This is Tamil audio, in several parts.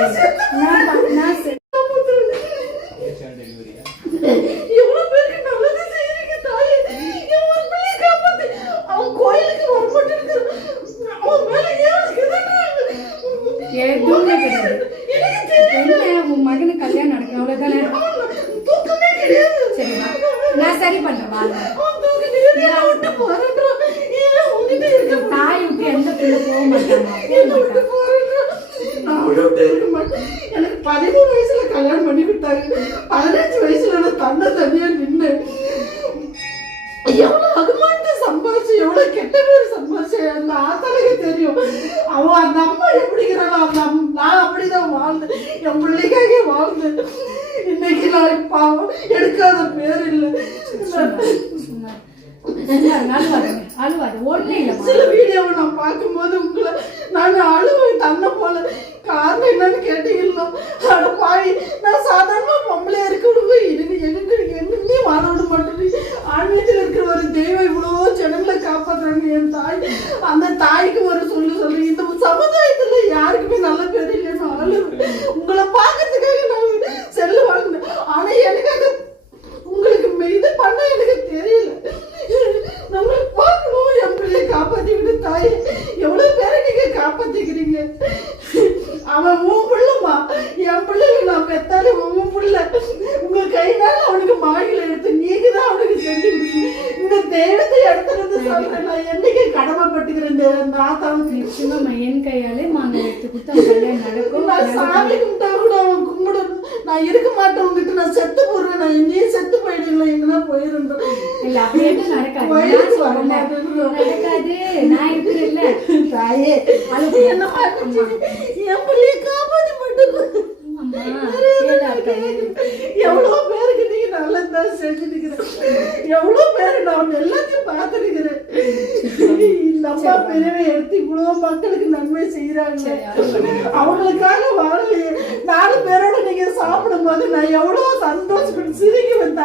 சரி, நான் பா- நான் சரி. எவ்வளவு பேருக்கு நல்லது செய்றீங்க தாயே என் ஒரு பிள்ளையை காப்பாத்து அவன் கோயிலுக்கு வர மாட்டேங்கிறான் அவன் மேல ஏன் எதுவுமே கிடையாது. எனக்கு தெரியும் என்ன, உன் மகனுக்கு கல்யாணம் நடக்கும் அவ்வளவுதானே அவன் தூக்கமே கிடையாது சரி வா. நான் சரி பண்றேன் வாங்க அவன் தூக்க நீங்க விட்டு போறேன்றான் ஏன் உன்கிட்ட இருக்க தாய் விட்டு எந்த பிள்ளை போக மாட்டாங்க என்ன விட்டு போறேன்றான் நான் விட்டு இருக்க மாட்டேன் எனக்கு பதிமூணு வயசுல விட்டாங்க பதினஞ்சு வயசுல தன்னை தனியா நின்று எவ்வளவு அகமானத்தை சம்பாதிச்சு எவ்வளவு கெட்ட பேர் சம்பாதிச்சு அந்த ஆத்தாளுக்கு தெரியும். அவன் அந்த அம்மா எப்படிங்கிறாளோ அந்த நான் அப்படிதான் வாழ்ந்தேன். என் பிள்ளைக்காக வாழ்ந்தேன். இன்னைக்கு நான் பாவம் எடுக்காத பேர் இல்லை. சில வீடியோவை நான் பார்க்கும்போது உங்களை நான் அழுவேன் தன்னை போல காரணம் என்னன்னு கேட்டீங்களா அட பாய் நான் சாதாரணமா பொம்பளையா இருக்க விடுவேன் எனக்கு எனக்கு என்னன்னே வாழ விட மாட்டேன் ஆன்மீகத்தில் இருக்கிற ஒரு தெய்வம் இவ்வளோ ஜனங்களை காப்பாத்துறாங்க என் தாய். அந்த தாய்க்கு ஒரு சொல்லு சொல்லு. இந்த சமுதாயத்துல யாருக்குமே நல்ல பேர் இல்லைன்னு உங்களை பார்க்கறதுக்காக நான் செல்லு வாழ்ந்தேன் ஆனா எனக்கு அது உங்களுக்கு இது பண்ண எனக்கு தெரியல. நம்ம பார்க்கணும் என் பிள்ளைய காப்பாத்தி விடு தாய். எவ்வளவு பேரை நீங்க காப்பாத்திக்கிறீங்க? அவன் உன் பிள்ளைமா என் பிள்ளைங்க நான் பெத்தாலே உன் பிள்ளை. உங்க கைனால இடத்துல இருந்து சொல்றேன் நான் என்னைக்கு கடமைப்பட்டுக்கிறேன் நாத்தாவுக்கு நிச்சயமா என் கையாலே மாங்க எடுத்து கொடுத்து நடக்கும் நான் சாமி கும்பிட்டா கூட அவன் கும்பிடும் நான் இருக்க மாட்டேன் உங்ககிட்ட நான் செத்து போடுறேன் நான் இங்கேயே செத்து போயிடுங்களேன் எங்கன்னா போயிருந்தேன் இல்ல அப்படி எதுவும் நடக்காது. நடக்காது. நான் இருக்கிறேன்ல தாயே அழுகு. என்ன என் பிள்ளைய காப்பாத்தி மட்டும் அம்மா ஏதா இருக்கா எவ்வளவு பேருக்கு நீங்க நல்லதுதான் செஞ்சுருக்கிறேன் எவ்வளவு பேரு நான் எல்லாத்தையும் பார்த்துருக்கிறேன். இந்த அம்மா பிறவை எடுத்து மக்களுக்கு நன்மை அழுவாத. அவங்களுக்காக வாழலையே நாலு பேரோட நீங்க சாப்பிடும் போது நான் எவ்வளவு சந்தோஷப்பட்டு சிரிக்குவேன்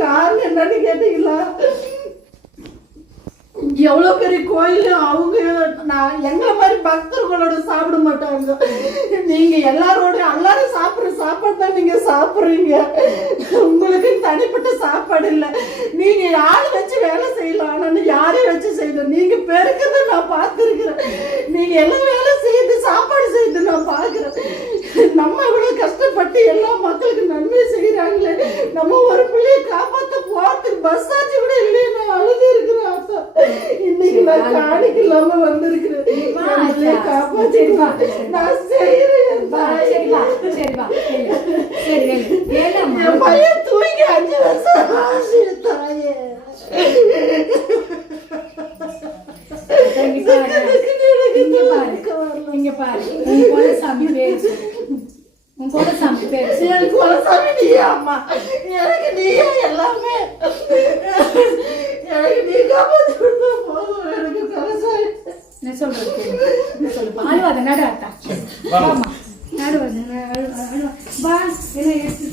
காரணம் என்னன்னு கேட்டீங்களா? எவ்வளவு பெரிய கோயில் அவங்க நான் எங்களை மாதிரி பக்தர்களோட சாப்பிட மாட்டாங்க. நீங்க எல்லாரோட எல்லாரும் சாப்பிடுற சாப்பாடு தான் நீங்க சாப்பிடுறீங்க. தனிப்பட்ட சாப்பாடு இல்லை. நீங்க யாரு வச்சு வேலை செய்யலாம் ஆனா யாரையும் வச்சு செய்யணும் நீங்க பெருக்கிறத நான் பார்த்துருக்கிறேன். நீங்க எல்லாம் வேலை செய்யுது சாப்பாடு செய்யுது நான் பார்க்கிறேன். நம்ம இவ்வளவு கஷ்டப்பட்டு எல்லா மக்களுக்கு நன்மை செய்யறாங்களே நம்ம ஒரு பிள்ளைய காப்பாத்த போறதுக்கு பஸ் ஆச்சு கூட இல்லையே நான் அழுது இருக்கிறேன் இன்னைக்கு நான் காணிக்கு இல்லாம வந்திருக்கிறேன். வா, என் பிள்ளைய ஆத்தா. காப்பாத்தி சரி, வா. நான் செய்யறேன் என் வா, தூங்கி அஞ்சு வருஷம் நடு என்ன எடுத்து